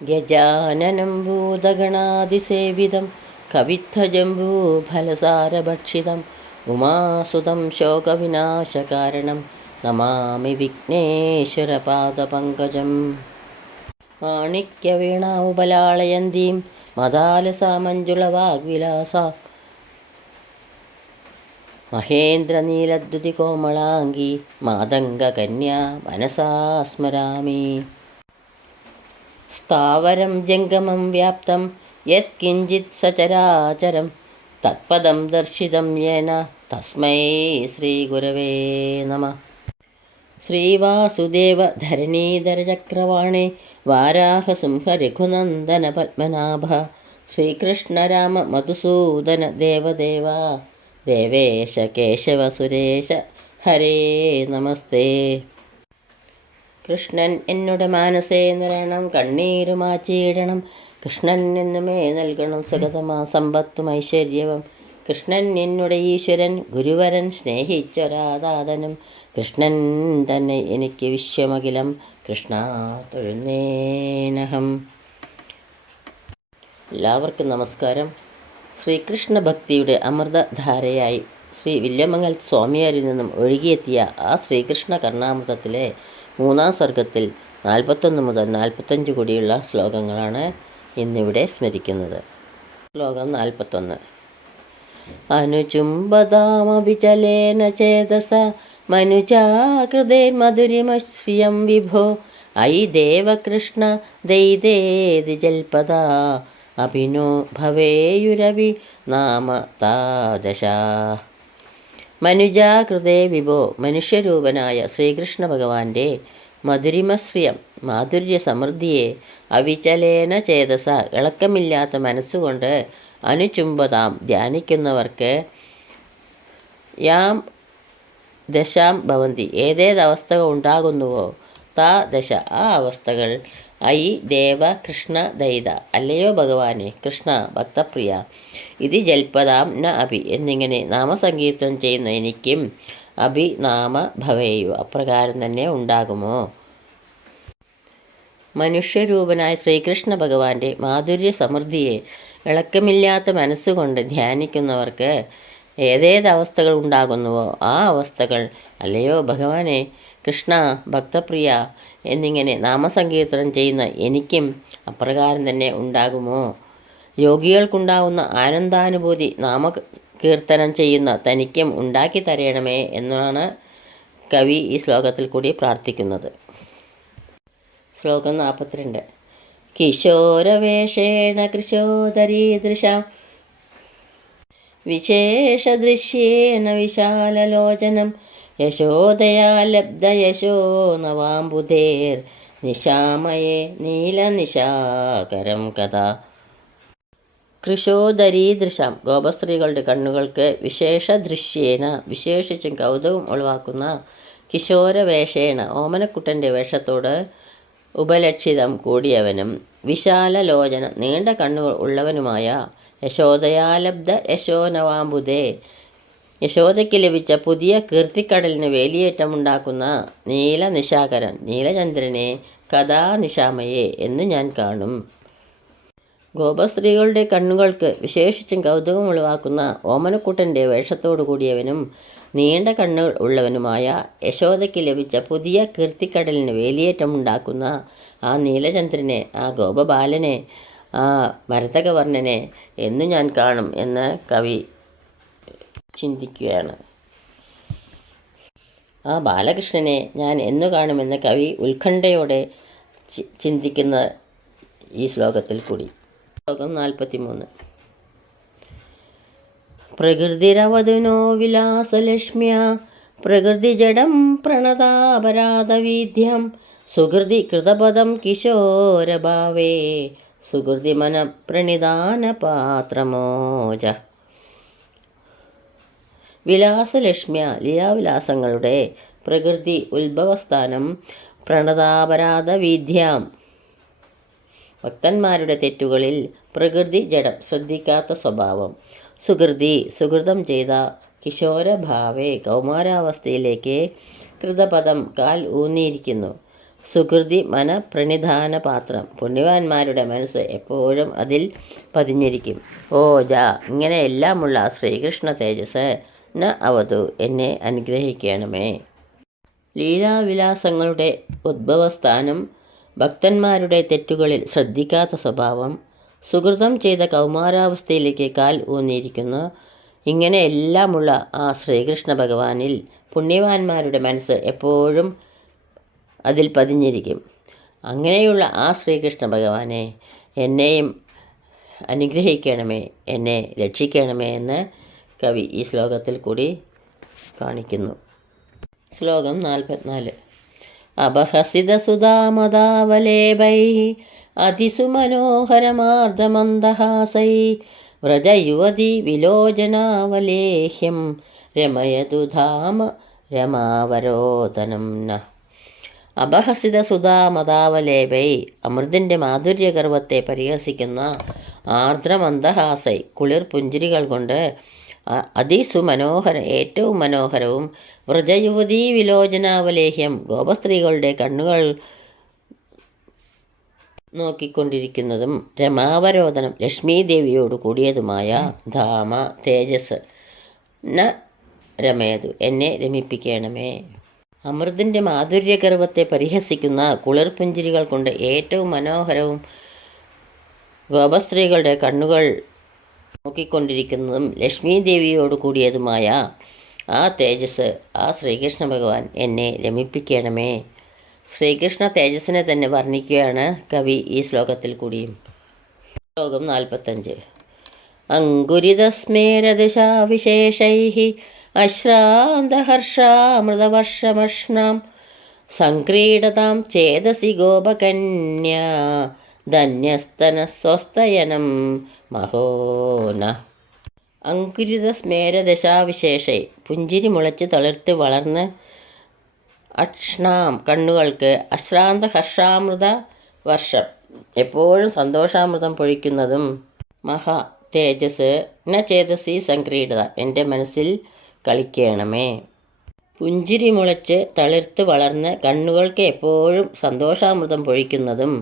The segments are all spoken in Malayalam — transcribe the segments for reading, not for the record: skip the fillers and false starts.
ഗജാനനം ഭൂതഗണാതിസേവിതം കവിത്ഥജംബൂഫലസാരഭക്ഷിതം ഉമാസുതം ശോകവിനാശകാരണം നമാമി വിഘ്നേശ്വരപാദപങ്കജം. മാണിക്യവീണാമുപലാളയന്തീം മദാലസാമഞ്ജുളവാഗ്വിലാസ മഹേന്ദ്രനീലദ്യുതികോമളാംഗീ മാതംഗകന്യാ മനസാ സ്മരാമി. സ്ഥാവരം ജംഗമം വ്യാപ്തം യത്കിഞ്ചിത് സചരാചരം തത്പദം ദർശിതം യേന തസ്മൈ ശ്രീഗുരവേ നമഃ. ശ്രീവാസുദേവ ധരണീധരചക്രവാണേ വാരാഹസിംഹ രഘുനന്ദന പത്മനാഭ ശ്രീകൃഷ്ണ രാമ മധുസൂദന ദേവദേവ ദേവേശ കേശവ സുരേശ ഹരേ നമസ്തേ. കൃഷ്ണൻ എന്നുടെ മാനസേ നിറയണം, കണ്ണീരുമാച്ചിയിടണം. കൃഷ്ണൻ എന്നുമേ നൽകണം സഗതമാ സമ്പത്തും ഐശ്വര്യവും. കൃഷ്ണൻ എന്നുടെ ഈശ്വരൻ ഗുരുവരൻ സ്നേഹിച്ചൊരാദാതനും. കൃഷ്ണൻ തന്നെ എനിക്ക് വിശ്വമഖിലം കൃഷ്ണ തൊഴുന്നേനഹം. എല്ലാവർക്കും നമസ്കാരം. ശ്രീകൃഷ്ണ ഭക്തിയുടെ അമൃതധാരയായി ശ്രീ വില്യമംഗൽ സ്വാമിയാരിൽ നിന്നും ഒഴുകിയെത്തിയ ആ ശ്രീകൃഷ്ണ കർണാമൃതത്തിലെ 3-ാം സർഗത്തിൽ 41 മുതൽ 45 കൂടിയുള്ള ശ്ലോകങ്ങളാണ് ഇന്നിവിടെ സ്മരിക്കുന്നത്. ശ്ലോകം 41. അനുചുംബതാമവിചലേന ചേതസ മനുജാകൃതേ മധുരിമശ്രിയം വിഭോ അയി ദേവകൃഷ്ണ ദൈതേതി ജൽപദ അഭിനോ ഭവേയുരവി നാമ താദശ. മനുജാകൃതേ വിഭോ, മനുഷ്യരൂപനായ ശ്രീകൃഷ്ണ ഭഗവാന്റെ മധുരിമശ്രിയം മാധുര്യ സമൃദ്ധിയെ അവിചലേന ചേതസ ഇളക്കമില്ലാത്ത മനസ്സുകൊണ്ട് അനുചുംബതാം ധ്യാനിക്കുന്നവർക്ക് യാം ദശാം ഭവന്തി ഏതേതവസ്ഥകൾ ഉണ്ടാകുന്നുവോ താ ദശ ആ അവസ്ഥകൾ ഐ ദേവ കൃഷ്ണ ദൈത അല്ലയോ ഭഗവാനെ കൃഷ്ണ ഭക്തപ്രിയ ഇത് ജൽപതാം ന അഭി എന്നിങ്ങനെ നാമസങ്കീർത്തനം ചെയ്യുന്ന എനിക്കും അഭി നാമ ഭവേയു അപ്രകാരം തന്നെ ഉണ്ടാകുമോ. മനുഷ്യരൂപനായ ശ്രീകൃഷ്ണ ഭഗവാന്റെ മാധുര്യ സമൃദ്ധിയെ ഇളക്കമില്ലാത്ത മനസ്സുകൊണ്ട് ധ്യാനിക്കുന്നവർക്ക് ഏതേതവസ്ഥകൾ ഉണ്ടാകുന്നുവോ ആ അവസ്ഥകൾ അല്ലയോ ഭഗവാനെ കൃഷ്ണ ഭക്തപ്രിയ എന്നിങ്ങനെ നാമസങ്കീർത്തനം ചെയ്യുന്ന എനിക്കും അപ്രകാരം തന്നെ ഉണ്ടാകുമോ. യോഗികൾക്കുണ്ടാകുന്ന ആനന്ദാനുഭൂതി നാമകീർത്തനം ചെയ്യുന്ന തനിക്കും ഉണ്ടാക്കി തരയണമേ എന്നാണ് കവി ഈ ശ്ലോകത്തിൽ കൂടി പ്രാർത്ഥിക്കുന്നത്. ശ്ലോകം 42. കിശോരവേഷേണ കൃശോദരീദൃശാം വിശേഷദൃശ്യേന വിശാലലോചനം യശോദയാ ലബ്ധയശോ നവാംബുധേർ നിശാമയേ നീലനിശാകരം കഥാ. കൃശോദരീദൃശാം ഗോപസ്ത്രീകളുടെ കണ്ണുകൾക്ക് വിശേഷദൃശ്യേന വിശേഷിച്ചും കൗതുകം ഉളവാക്കുന്ന കിശോരവേഷേണ ഓമനക്കുട്ടൻ്റെ വേഷത്തോട് ഉപലക്ഷിതം കൂടിയവനും വിശാലലോചനം നീണ്ട കണ്ണുകൾ ഉള്ളവനുമായ യശോദയാലബ്ധ യശോനവാംബുധേ യശോദയ്ക്ക് ലഭിച്ച പുതിയ കീർത്തിക്കടലിന് വേലിയേറ്റമുണ്ടാക്കുന്ന നീലനിശാകരൻ നീലചന്ദ്രനെ കഥാനിശാമയെ എന്ന് ഞാൻ കാണും. ഗോപസ്ത്രീകളുടെ കണ്ണുകൾക്ക് വിശേഷിച്ചും കൗതുകം ഉളവാക്കുന്ന ഓമനക്കുട്ടൻ്റെ വേഷത്തോടു കൂടിയവനും നീണ്ട കണ്ണുകൾ ഉള്ളവനുമായ യശോദയ്ക്ക് ലഭിച്ച പുതിയ കീർത്തിക്കടലിന് വേലിയേറ്റമുണ്ടാക്കുന്ന ആ നീലചന്ദ്രനെ ആ ഗോപബാലനെ ആ മരതകവർണ്ണനെ എന്നു ഞാൻ കാണും എന്ന് കവി ചിന്തിക്കുകയാണ്. ആ ബാലകൃഷ്ണനെ ഞാൻ എന്നു കാണുമെന്ന് കവി ഉത്കണ്ഠയോടെ ചിന്തിക്കുന്ന ഈ ശ്ലോകത്തിൽ കൂടി. ശ്ലോകം 43. പ്രകൃതിരവധുനോ വിലാസലക്ഷ്മ്യ പ്രകൃതിജഡം പ്രണതാപരാധവീദ്യം സുഹൃതി കൃതപദം കിശോരഭാവേ സുഹൃതിമന പ്രണിധാനപാത്രമോജ. വിലാസലക്ഷ്മ്യ ലീലാവിലാസങ്ങളുടെ പ്രകൃതി ഉത്ഭവസ്ഥാനം പ്രണതാപരാധവീദ്യാം ഭക്തന്മാരുടെ തെറ്റുകളിൽ പ്രകൃതി ജഡം ശ്രദ്ധിക്കാത്ത സ്വഭാവം സുഹൃതി സുഹൃതം ചെയ്ത കിശോരഭാവേ കൗമാരാവസ്ഥയിലേക്ക് കൃതപദം കാൽ ഊന്നിയിരിക്കുന്നു സുകൃതി മനപ്രണിധാന പാത്രം. പുണ്യവാന്മാരുടെ മനസ്സ് എപ്പോഴും അതിൽ പതിഞ്ഞിരിക്കും. ഓജ ഇങ്ങനെ എല്ലാമുള്ള ശ്രീകൃഷ്ണ തേജസ് ന അവതു എന്നെ അനുഗ്രഹിക്കണമേ. ലീലാവിലാസങ്ങളുടെ ഉദ്ഭവസ്ഥാനം, ഭക്തന്മാരുടെ തെറ്റുകളിൽ ശ്രദ്ധിക്കാത്ത സ്വഭാവം, സുകൃതം ചെയ്ത കൗമാരാവസ്ഥയിലേക്ക് കാൽ ഊന്നിയിരിക്കുന്നു. ഇങ്ങനെ എല്ലാമുള്ള ആ ശ്രീകൃഷ്ണ ഭഗവാനിൽ പുണ്യവാന്മാരുടെ മനസ്സ് എപ്പോഴും അതിൽ പതിഞ്ഞിരിക്കും. അങ്ങനെയുള്ള ആ ശ്രീകൃഷ്ണ ഭഗവാനെ എന്നെയും അനുഗ്രഹിക്കണമേ, എന്നെ രക്ഷിക്കണമേ എന്ന് കവി ഈ ശ്ലോകത്തിൽ കൂടി കാണിക്കുന്നു. ശ്ലോകം 44. അപഹസിതസുധാമദാവലേഭൈ അതിസുമനോഹരമാർദ്ദമന്ദഹാസൈ വ്രജയുവതി വിലോചനാവലേഹ്യം രമയതു ധാമ രമാവരോധനം ന. അപഹസിത സുധാമദാവലേഭൈ അമൃതിൻ്റെ മാധുര്യഗർവത്തെ പരിഹസിക്കുന്ന ആർദ്രമന്ദഹാസൈ കുളിർ പുഞ്ചിരികൾ കൊണ്ട് ഏറ്റവും മനോഹരവും വ്രജയുവതീ വിലോചനാവലേഹ്യം ഗോപസ്ത്രീകളുടെ കണ്ണുകൾ നോക്കിക്കൊണ്ടിരിക്കുന്നതും രമാവരോധനം ലക്ഷ്മീദേവിയോട് കൂടിയതുമായ ധാമ തേജസ് ന രമയതു എന്നെ രമിപ്പിക്കണമേ. അമൃതിൻ്റെ മാധുര്യഗർവത്തെ പരിഹസിക്കുന്ന കുളിർപുഞ്ചിരികൾ കൊണ്ട് ഏറ്റവും മനോഹരവും ഗോപസ്ത്രീകളുടെ കണ്ണുകൾ നോക്കിക്കൊണ്ടിരിക്കുന്നതും ലക്ഷ്മീദേവിയോട് കൂടിയതുമായ ആ തേജസ്, ആ ശ്രീകൃഷ്ണ ഭഗവാൻ എന്നെ രമിപ്പിക്കണമേ. ശ്രീകൃഷ്ണ തേജസ്സിനെ തന്നെ വർണ്ണിക്കുകയാണ് കവി ഈ ശ്ലോകത്തിൽ കൂടിയും. ശ്ലോകം 45. അങ്കുരിതസ്മേരദിശാവിശേഷൈ അശ്രാന്തഹർഷാമൃതവർഷമഷ്ണം സംക്രീഡതാം ചേതസി ഗോപകന്യാ ധന്യസ്തനസ്വസ്തയനം മഹോന. അങ്കുരിതസ്മേരദശാവിശേഷൈ പുഞ്ചിരി മുളച്ച് തളിർത്ത് വളർന്ന് അക്ഷ്ണാം കണ്ണുകൾക്ക് അശ്രാന്ത ഹർഷാമൃത വർഷം എപ്പോഴും സന്തോഷാമൃതം പൊഴിക്കുന്നതും മഹാ തേജസ് ന ചേതസി സംക്രീഡത എൻ്റെ മനസ്സിൽ കളിക്കണമേ. പുഞ്ചിരി മുളച്ച് തളിർത്ത് വളർന്ന് കണ്ണുകൾക്ക് എപ്പോഴും സന്തോഷാമൃതം പൊഴിക്കുന്നതും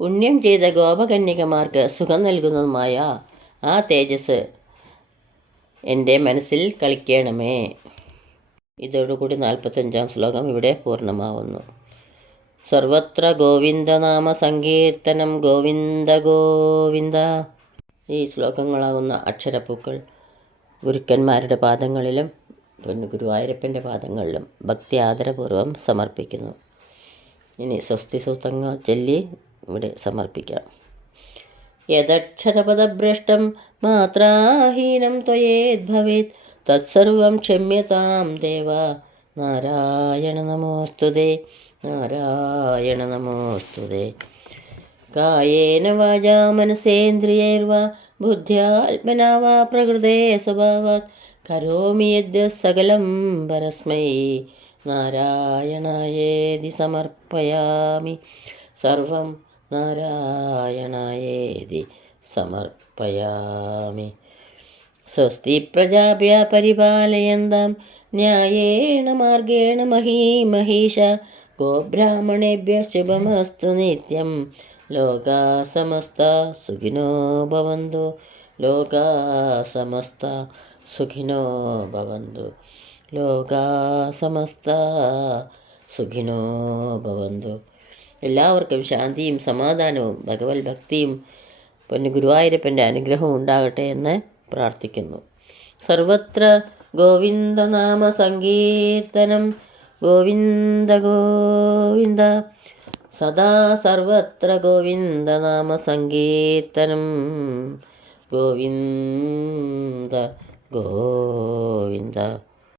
പുണ്യം ചെയ്ത ഗോപകന്യകമാർക്ക് സുഖം നൽകുന്നതുമായ ആ തേജസ് എൻ്റെ മനസ്സിൽ കളിക്കണമേ. ഇതോടുകൂടി 45-ാം ശ്ലോകം ഇവിടെ പൂർണ്ണമാവുന്നു. സർവത്ര ഗോവിന്ദനാമ സങ്കീർത്തനം ഗോവിന്ദ ഗോവിന്ദ. ഈ ശ്ലോകങ്ങളാകുന്ന അക്ഷരപ്പൂക്കൾ ഗുരുക്കന്മാരുടെ പാദങ്ങളിലും ഗുരുവായൂരപ്പൻ്റെ പാദങ്ങളിലും ഭക്തി ആദരപൂർവ്വം സമർപ്പിക്കുന്നു. ഇനി സ്വസ്തി സൂക്തങ്ങൾ ചൊല്ലി ഇവിടെ സമർപ്പിക്കാം. യദക്ഷരപദഭ്രഷ്ടം മാത്രാഹീനം ത്വയേദ്ഭവേത് തത്സർവം ക്ഷമ്യതാം ദേവ നാരായണ നമോസ്തുതേ നാരായണ നമോസ്തുതേ. കായേന വാചാ മനസേന്ദ്രിയൈർവാ ബുദ്ധ്യാത്മനാ വാ പ്രകൃതേ സ്വഭാവാത് കരോമി യദ്യ സകലം പരസ്മൈ നാരായണായേതി സമർപ്പയാമി. സർവം നാരായണായേതി സമർപ്പയാമി. സ്വസ്തി പ്രജാഭ്യ പരിപാലയന്താം ന്യായേണ മാർഗേണ മഹീമഹീഷ ഗോബ്രാഹ്മണേഭ്യ ശുഭമസ്തു നിത്യം. ലോകാ സമസ്ത സുഖിനോ ഭവന്തു ലോകാ സമസ്ത സുഖിനോ ഭവന്തു ലോകാ സമസ്ത സുഖിനോ ഭവന്തു. എല്ലാവർക്കും ശാന്തിയും സമാധാനവും ഭഗവത് ഭക്തിയും പൊന്നു ഗുരുവായൂരപ്പൻ്റെ അനുഗ്രഹവും ഉണ്ടാകട്ടെ എന്ന് പ്രാർത്ഥിക്കുന്നു. സർവത്ര ഗോവിന്ദനാമ സങ്കീർത്തനം ഗോവിന്ദ ഗോവിന്ദ. സദാ സർവത്ര ഗോവിന്ദനാമ സങ്കീർത്തനം ഗോവിന്ദ ഗോവിന്ദ.